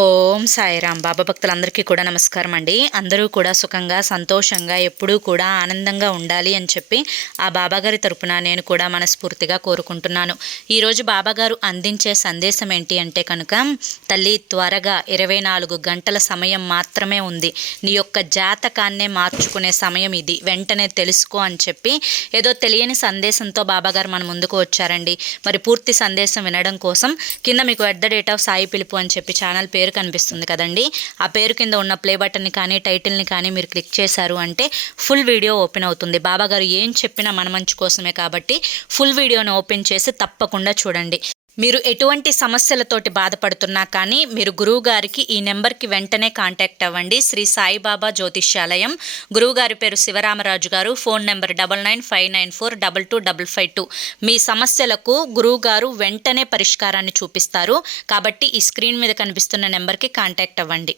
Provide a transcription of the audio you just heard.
ఓం సాయిరామ్. బాబా భక్తులందరికీ కూడా నమస్కారం అండి. అందరూ కూడా సుఖంగా సంతోషంగా ఎప్పుడూ కూడా ఆనందంగా ఉండాలి అని చెప్పి ఆ బాబాగారి తరపున నేను కూడా మనస్ఫూర్తిగా కోరుకుంటున్నాను. ఈరోజు బాబాగారు అందించే సందేశం ఏంటి అంటే కనుక తల్లి త్వరగా ఇరవై నాలుగు గంటల సమయం మాత్రమే ఉంది. నీ యొక్క జాతకాన్నే మార్చుకునే సమయం ఇది. వెంటనే తెలుసుకో అని చెప్పి ఏదో తెలియని సందేశంతో బాబాగారు మన ముందుకు వచ్చారండి. మరి పూర్తి సందేశం వినడం కోసం కింద మీకు at the date of Sai పిలుపు అని చెప్పి ఛానల్ పేరు పేరు కనిపిస్తుంది కదండి. ఆ పేరు కింద ఉన్న ప్లే బటన్ని కానీ టైటిల్ని కానీ మీరు క్లిక్ చేశారు అంటే ఫుల్ వీడియో ఓపెన్ అవుతుంది. బాబా గారు ఏం చెప్పినా మన మంచి కోసమే కాబట్టి ఫుల్ వీడియోని ఓపెన్ చేసి తప్పకుండా చూడండి. మీరు ఎటువంటి సమస్యలతోటి బాధపడుతున్నా కానీ మీరు గురువుగారికి ఈ నెంబర్కి వెంటనే కాంటాక్ట్ అవ్వండి. శ్రీ సాయిబాబా జ్యోతిష్యాలయం. గురువుగారి పేరు శివరామరాజు గారు. Phone number double nine five nine four double two double five two. మీ సమస్యలకు గురువుగారు వెంటనే పరిష్కారాన్ని చూపిస్తారు. కాబట్టి ఈ స్క్రీన్ మీద కనిపిస్తున్న నెంబర్కి కాంటాక్ట్ అవ్వండి.